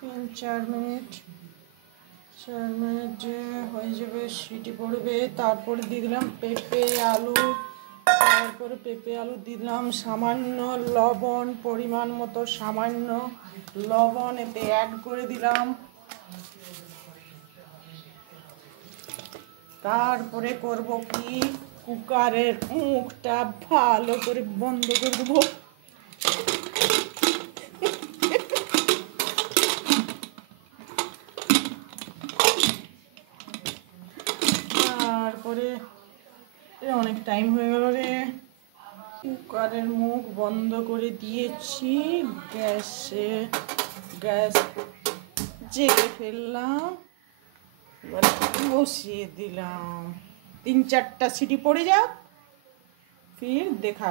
3-4 minute, 4 মিনিটে হয়ে যাবে, সিটি পড়বে। তারপরে দিয়ে দিলাম পেঁপে আলু, তারপরে পেঁপে আলু দিলাম সামান্য লবণ, পরিমাণ মতো সামান্য লবণ এতে অ্যাড করে দিলাম। তারপরে করব কি, কুকারের মুখটা ভালো করে বন্ধ করে দেবো। তারপরে অনেক টাইম হয়ে গেল রে, কুকারের মুখ বন্ধ করে দিয়েছি, গ্যাস জেলে ফেললাম, এবার বসিয়ে দিলাম। 3-4টা সিটি পড়ে যাক, ফির দেখা